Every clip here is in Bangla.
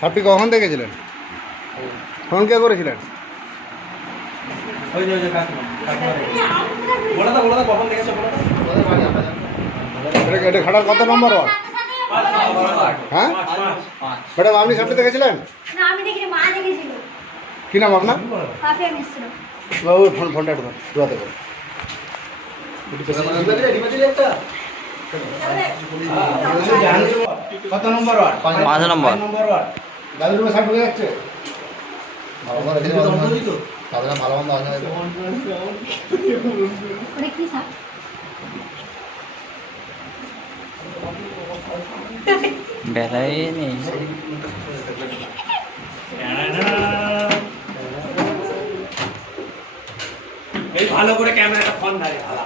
সাপটি কখন দেখেছিলেন ফোন কে করেছিলেন? এটা এটা খাটার কত নম্বর ওয়ার্ড? হ্যাঁ? ম্যাডাম আপনি সাপটি দেখেছিলেন কি নাম আপনার? বাবু ফোন ফোনটা একটু দুয়াতে কত নম্বর ওয়ার্ড? পাঁচ নম্বর। নম্বর ওয়ার্ড। দাদুর রুমে ঢুকে যাচ্ছে? অন্ধ ভালো মন্দ হয় বেলায় নেই এই ভালো করে ক্যামেরাটা ফোন ধরে হালা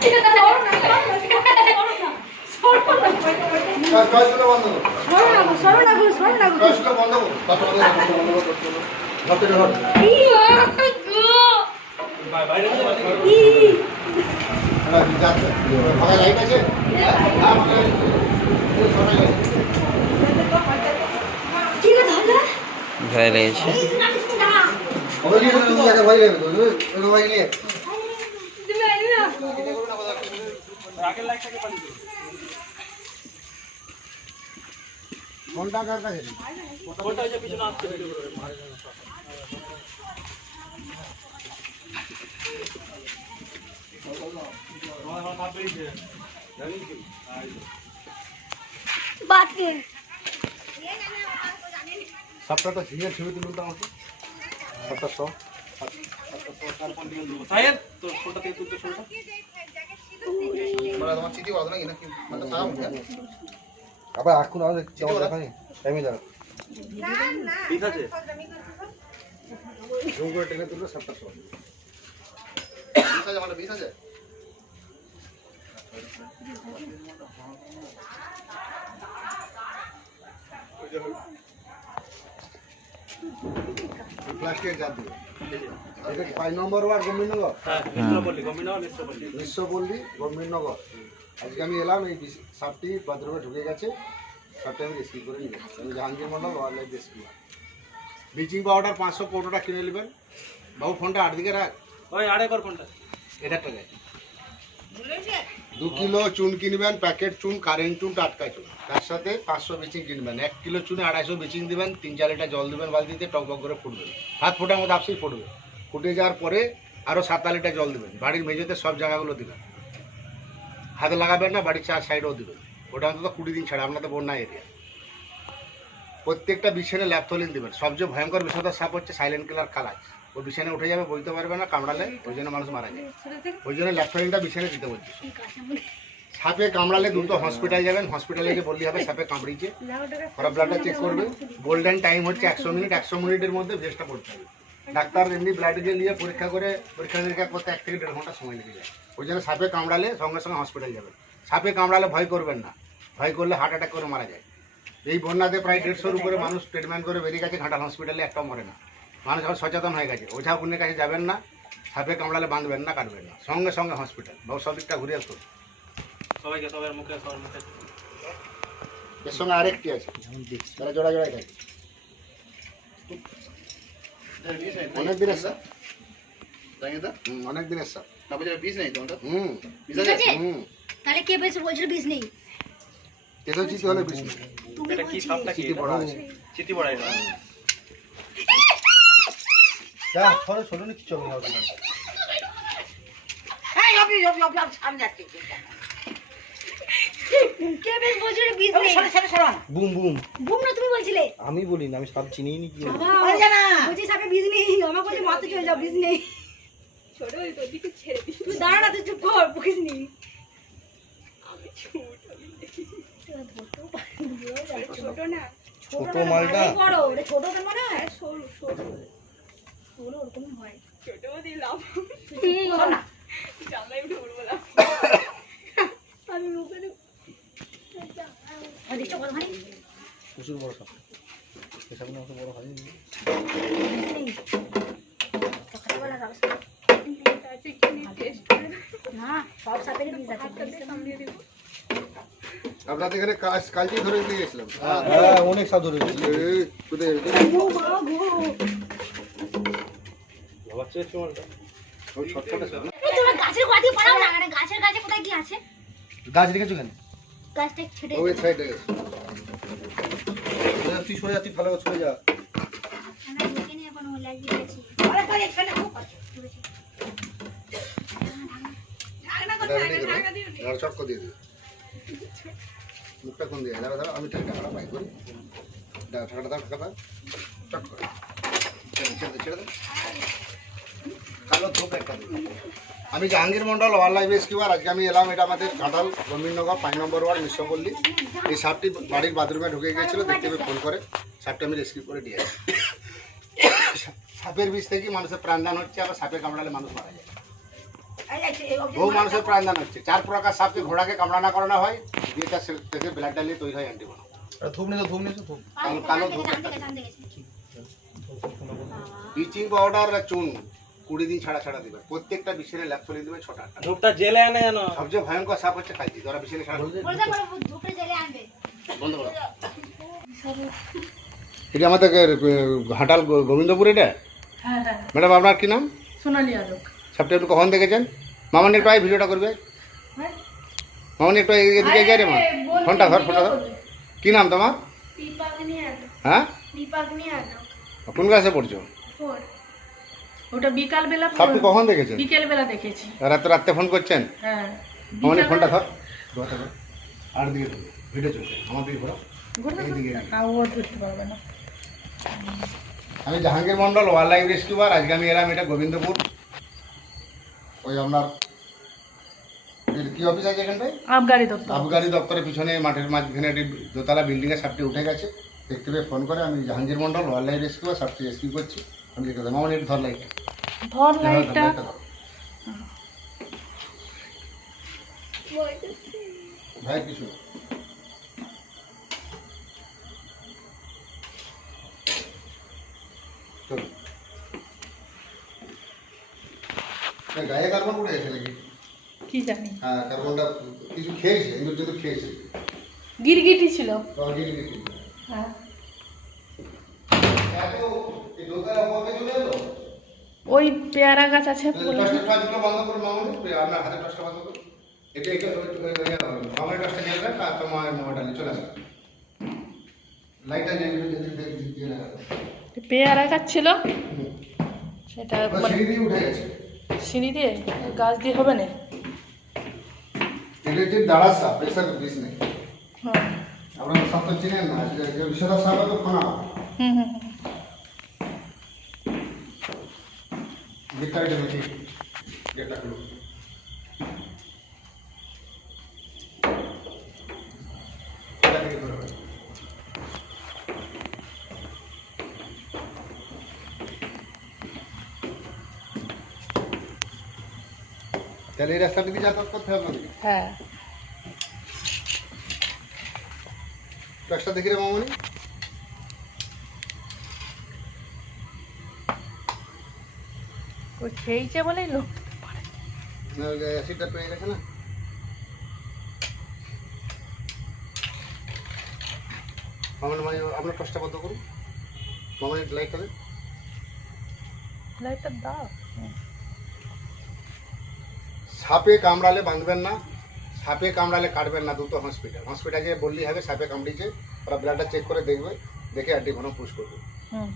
ঠিক আছে সরো না যেতে পারি? ই ফাঁকা লাইট আছে হ্যাঁ ফাঁকা লাইট আছে। ফাঁকা লাইট আছে। কি রে ধরলে ভয় লেগেছে না কিছু না ওকে নিয়ে তুমি জায়গা ভয় লাগবে তো ওকে ভয় নিয়ে তুমি আইনি না আগের লাইটটাকে পালিয়ে দিও। ফোনটা কার কাছে ফোনটা ওই যে পিছনে আসছে ভিডিও করে। তোমার এখন সাপ বেরিয়েছে। জানিস কি? বাতে সাপটা তো ঝিঙে ছবি তুলুন তো আমাকে সাপটা তোর ফোনটা থেকে তুলতে শুরুটা। মানে তোমার চিঠি বাদ নাকি নাকি মানে আবার এখন আমাদের কেমন দেখানি টাইমে যাবে ঠিক আছে? জুম করে টেনে তুললে সব বিশ হাজার মানে বিশ হাজার এটা পাঁচ নম্বর ওয়ার্ড গোবিন্দনগর? হ্যাঁ, মিশ্রপল্লী। বিশ্বপল্লী গভর্নমেন্টনগর আজকে আমি এলাম এই সাপটি বাথরুমে ঢুকে গেছে। সাপটি আমি রেস্কিউ করে নিয়ে আমি Jahangir Mondal wildlife rescue bleaching powder পাঁচশো কৌটোটা কিনে নেবেন। বাবু ফোনটা আট দিকে রাখ। ওই আড়াই কর ফোনটা। এটা টাকায় দু কিলো চুন কিনবেন, প্যাকেট চুন কারেন্ট চুন, টাটকা চুন। তার সাথে পাঁচশো বিচিং কিনবেন। এক কিলো চুনে আড়াইশো বিচিং দেবেন, তিন চার লিটার জল দিবেন বালতিতে, টক টক করে ফুটবেন হাত ফোটার মতো আপসেই ফুটবে। ফুটে যাওয়ার পরে আরও সাত আট লিটার জল দেবেন। বাড়ির মেঝেতে সব জায়গাগুলো দিবেন। হাতে লাগাবেন না, বাড়ির চার সাইডেও দেবেন। ওটা অন্তত কুড়ি দিন ছাড়া, আপনাদের বন্যা এরিয়া প্রত্যেকটা বিছানে ল্যাপথলিন দেবেন। সবচেয়ে ভয়ঙ্কর বিষয়টা সাপ হচ্ছে সাইলেন্ট কিলার কালাজ ও বিছানে উঠে যাবে বইতে পারবে না, কামড়ালে, ওই জন্য মানুষ মারা যায়। ওই জন্য ল্যাপথলিনটা বিছানে দিতে বলছি। সাপে কামড়ালে দ্রুত হসপিটাল যাবেন হসপিটালে গিয়ে বললে হবে, সাপে কামড়িয়েছে। ওরা ব্লাডটা চেক করবে। গোল্ডেন টাইম হচ্ছে একশো মিনিট একশো মিনিটের মধ্যে ভেস্টটা পড়তে হবে। ডাক্তার এমনি ব্লাড দিয়ে নিয়ে পরীক্ষা করে, পরীক্ষা নিরীক্ষা করতে এক থেকে দেড় ঘণ্টা সময় লেগে যায়। ওই জন্য সাপে কামড়ালে সঙ্গে সঙ্গে হসপিটাল যাবেন। সাপে কামড়ালে ভয় করবেন না। ভয় করলে হার্ট অ্যাটাক করে মারা যায়। এই বন্যাতে প্রায় দেড়শোর উপরে মানুষ ট্রিটমেন্ট করে বেরিয়ে গেছে, ঘাটাল হসপিটালে একটাও মরে না। মানুষ এখন সচেতন হয়ে গেছে। ওঝা পুণ্যের কাছে যাবেন না সাপে কামড়ালে বাঁধবেন না কাটবেন না। সঙ্গে সঙ্গে হসপিটাল বহু সব দিকটা ঘুরে আসতো সবাইকে সবার মুখে সবার মুখে। এর সঙ্গে আরেকটি আছে। তারা জোড়া জোড়াই থাকে অনেক দিনের স্যার। অনেক দিনের স্যার। হুম। আছে? হুম। তাহলে কে বেশি বলছিল বিষ নেই। চিঠি হলে বেশি তুমি এটা কি বলছিলে। সাপটা কি? চিঠি পড়া আছে। চিঠি যা সরে সরে নি কিছু হবে না ওখানে। কে বেশ বলছিল বিষ নেই? Boom boom. বুম না তুমি বলছিলে? আমি বলি না আমি সব চিনিই নি কি বাবা বলছি সাপে বিষ আমার বলছে মাথা চলে যাও বিষ নেই। ছোট তোর দিকে ছেড়ে দিস তুই দাঁড়া না তুই চুপ কর বকিস নি। ছোট না। ছোট মালটা। বড় ওটা ছোট কেন মনে সরু সরু। সরু ওরকমই হয়। ছোট দিলাম। না আমি মুখে দেব। আর দেখছ কতখানি? প্রচুর বড় সাপ এসব না অত বড় হয়নি। না আছে। আপনাদের এখানে কাজ- কালকে ধরে গেছিলাম। হ্যাঁ অনেক সাপ ধরে ওই শর্টকাটে না? গাছের গোড়া দিয়ে পড়াও না মানে গাছের গাছে কোথায় কি আছে? গাছ রেখেছো কেন? গাছটা ছেড়ে ওই সাইডে তুই সরে যা তুই ভালো করে সরে যা। আমরা দেখে নিয়ে এখন লাগিয়ে দিয়েছি। আরে তো এখানে খুব আছে আর চক্ক দিয়ে দিবে মুখটা কোন দিয়ে দাঁড়া দাঁড়া আমি টাকাটা বাই করি। টাকাটা দাও টাকাটা চক করে। ছেড়ে ছেড়ে ছেড়ে দে। কালো ধূপ একটা আমি Jahangir Mondal wildlife rescuer আজকে আমি এলাম এটা আমাদের ঘাটাল গম্ভীরনগর পাঁচ নম্বর ওয়ার্ড মিশ্রপল্লী এই সাপটি বাড়ির বাথরুমে ঢুকে গিয়েছিল দেখতে পেয়ে ফোন করে। সাপটা আমি রেস্কিউ করে দিয়ে সাপের বিষ থেকে মানুষের প্রাণদান হচ্ছে আবার সাপে কামড়ালে মানুষ মারা যায়। বহু মানুষের প্রাণদান হচ্ছে। চার প্রকার সাপকে ঘোড়াকে কামড়ানা করানো হয় যেটা সে- থেকে ব্লাড ডালিয়ে তৈরি হয় অ্যান্টিবন আরে ধূপ নিয়ে ধূপ নিয়ে ধূপ। কালো- ধূপ। ব্লিচিং পাউডার আর চুন। কুড়ি দিন ছাড়া ছাড়া দিবে। প্রত্যেকটা বিছানে ল্যাপ চলে দিবে ছটা ধূপটা জেলে আনে জানো সবচেয়ে ভয়ঙ্কর সাপ হচ্ছে খাইছি। যারা বিছানে ছাড়া ধুপড়ে জেলে আনবে। বন্ধ করো এটা আমাদের ঘাটাল গোবিন্দপুর এটা? হ্যাঁ হ্যাঁ ম্যাডাম আপনার কি নাম? সোনালি আলোক। সাপটা একটু কখন দেখেছেন? মামানি একটু আয় ভিডিওটা করবে। হ্যাঁ? মামানি একটু এদিকে গিয়ে রে মা। ফোনটা ধর ফোনটা ধর। কি নাম তোমার? হ্যাঁ? কোন ক্লাসে পড়ছো? ফোর। ওটা বিকাল বেলা সাপটি কখন দেখেছেন? বিকেল বেলা দেখেছি। রাতে রাতে ফোন করছেন? হ্যাঁ। মামানি ফোনটা ধর। আর দিকে। ভিডিও চলছে। আমার দিকে ঘোরা। ও ধরতে পারবে না। আমি Jahangir Mondal wildlife rescuer আজকে আমি এলাম এটা গোবিন্দপুর। ওই আপনার কি অফিস আছে এখানটায়? আবগারি দপ্তর। আবগারি দপ্তরের পিছনে মাঠের মাঝখানে একটি দোতলা বিল্ডিংয়ের সাপটি উঠে গেছে। দেখতে পেয়ে ফোন করে আমি জাহাঙ্গীর মন্ডল ওয়াইল্ড লাইফ রেস্কিউয়ার সাপটি রেস্কিউ করছি। ভাই কিছু গায়ে কার্বন গেছে নাকি? কি জানি। হ্যাঁ কার্বনটা কিছু খেয়েছে ইন্দুর জন্য খেয়েছে। গিরগিটি ছিল। দিকে হ্যাঁ। ওই পেয়ারা গাছ আছে পেয়ারা গাছ ছিল সেটা মানে সিঁড়ি দিয়ে উঠে গেছে। দিয়ে? হবে না? এটা হচ্ছে দাঁড়া সাপ এসব বিষ নেই। হ্যাঁ। আপনারা সাপ তো চিনেন না যে যে সাপ তো ফোনা হুম হুম। হুম। গেটটা এটা বেশি গেটটা খুলো এটা থেকে ধরো। তাহলে এই রাস্তাটা দিয়ে যাতায়াত করতে হবে আপনাদের হ্যাঁ ট্রাকটা রে খেয়েছে বলেই লোক অ্যাসিডটা পেয়ে গেছে না? মানে আপনার বন্ধ করুন। লাইটটা দাও। সাপে কামড়ালে বাঁধবেন না সাপে কামড়ালে কাটবেন না দুটো হসপিটাল হসপিটালে বললেই হবে সাপে কামড়িয়েছে ওরা ব্লাডটা চেক করে দেখবে দেখে অ্যান্টি ঘন পুশ করবে। হুম।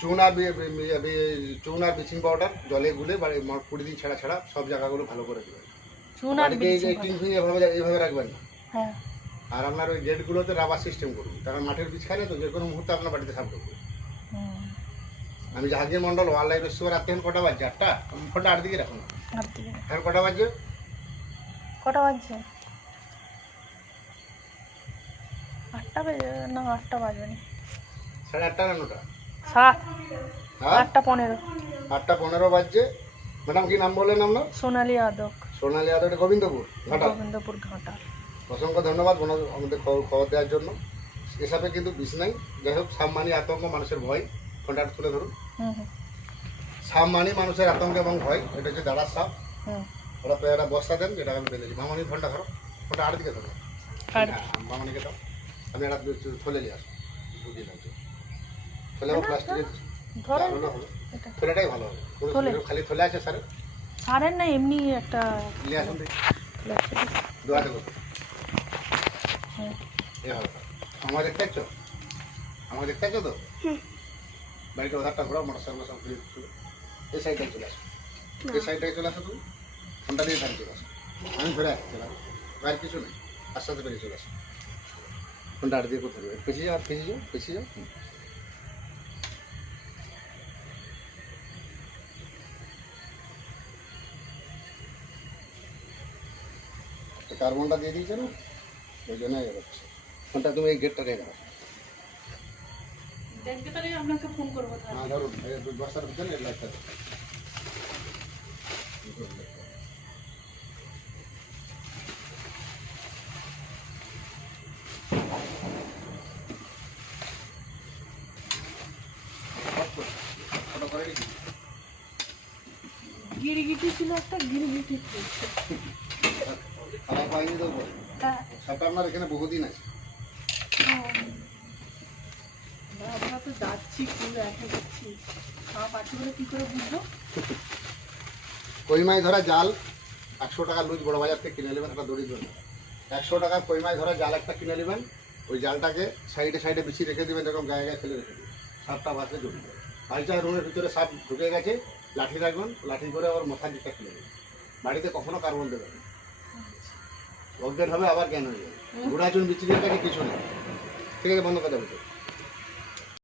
চুন আর বি- বি- বি- চুন আর ব্লিচিং পাউডার জলে গুলে ম- কুড়ি দিন ছাড়া ছাড়া সব জায়গাগুলো ভালো করে দেবেন। চুন আর টিন ফিন এভাবে এইভাবে রাখবেন। হ্যাঁ। আর আপনার ওই গেটগুলোতে রাবার সিস্টেম করুন। কারণ মাঠের বীজ খায় না তো যে কোনো মুহূর্তে আপনার বাড়িতে সাপ হুম। আমি জাহাঙ্গীর মন্ডল ওয়াইল্ড লাইফ রেস্কিউর রাখতে এখন কটা বাজছে? আটটা? ফোনটা আট দিকে রাখুন। এখন কটা বাজছে? কটা বাজছে? আটটা বাজে না আটটা বাজবে না। সাড়ে আটটা না নটা? সাত। হ্যাঁ আটটা পনেরো। আটটা পনেরো বাজছে। ম্যাডাম কি নাম বললেন আপনার? সোনালি আদক। সোনালী এটা গোবিন্দপুর ঘাটা গোবিন্দপুর অসংখ্য ধন্যবাদ আমাদের খবর দেওয়ার জন্য। এসবে কিন্তু বিষ নাই। যাই হোক সাবমানি আতঙ্ক মানুষের ভয়। ফোনটা তুলে ধরুন। সাবমানি মানুষের আতঙ্ক এবং ভয়। এটা হচ্ছে দাঁড়ার সাপ। ওরা একটা বস্তা দেন যেটা আমি বেঁধেছি মামানি ফোনটা ধরো। ফোনটা আর দিকে ধরো। হ্যাঁ, মামানিকে দাও। আমি একটা থলে নিয়ে আসব। বুঝিয়ে লাগছে থলে আমার প্লাস্টিকের ধরেন থলেটাই ভালো হবে। থলে? খালি থলে আছে স্যার? সারেন না এমনি একটা নিয়ে আসুন। দোয়াতে করতে হুম এ ভালো আমার দেখতে পাচ্ছ? আমার দেখতে পাচ্ছ তো? বাড়িতে ওধারটা ঘোরা মোটর সাইকেল সব ঘুরে। এই সাইডটাই চলে আসো। এই সাইডটাই চলে আসো তুমি। ফোনটা দিয়ে ধারে চলে আসো। আমি ধরে আসছি চলে আসো বাইরে কিছু নেই। আস্তে আস্তে বেরিয়ে চলে আসো। ফোনটা আর দিয়ে কোথায় পেছিয়ে যাও পেছিয়ে যাও পেছিয়ে যাও। হুম। কার্বনটা দিয়ে দিয়েছে না ওই জন্য এরকম ফোনটা তুমি এই গেটটা রেখে দাও দেখতে পারি আপনাকে ফোন করব না ধরুন এই ভিতরে লাইটটা দাও। ছোটো করে রেখে দিই। গিরগিটি ছিল একটা গিরগিটি খারাপ হয়নি তো আপনার এখানে বহুদিন আছে। আমরা তো যাচ্ছি পুরো একা যাচ্ছি। সাপ আছে বলে কি করে বুঝব? কই মাছ ধরা জাল একশো টাকা লুজ বড় বাজার থেকে কিনে নেবেন একটা দড়ি ধরে একশো টাকা কই মাছ ধরা জাল একটা কিনে নেবেন ওই জালটাকে সাইডে সাইডে বিছিয়ে রেখে দেবেন এরকম গায়ে গায়ে ফেলে রেখে দেবেন। সাপটা বাসে জড়িয়ে যাবে। বাড়িটা রুমের ভিতরে সাপ ঢুকে গেছে লাঠি রাখবেন লাঠি করে আবার মশা দিকটা খুলে দেবেন বাড়িতে কখনো কার্বন দেবেন। অজ্ঞান হবে আবার জ্ঞান ঘোড়া চুন, বিচ্ছিরির কাছে কিছু নেই। ঠিক আছে, বন্ধ করে দেবে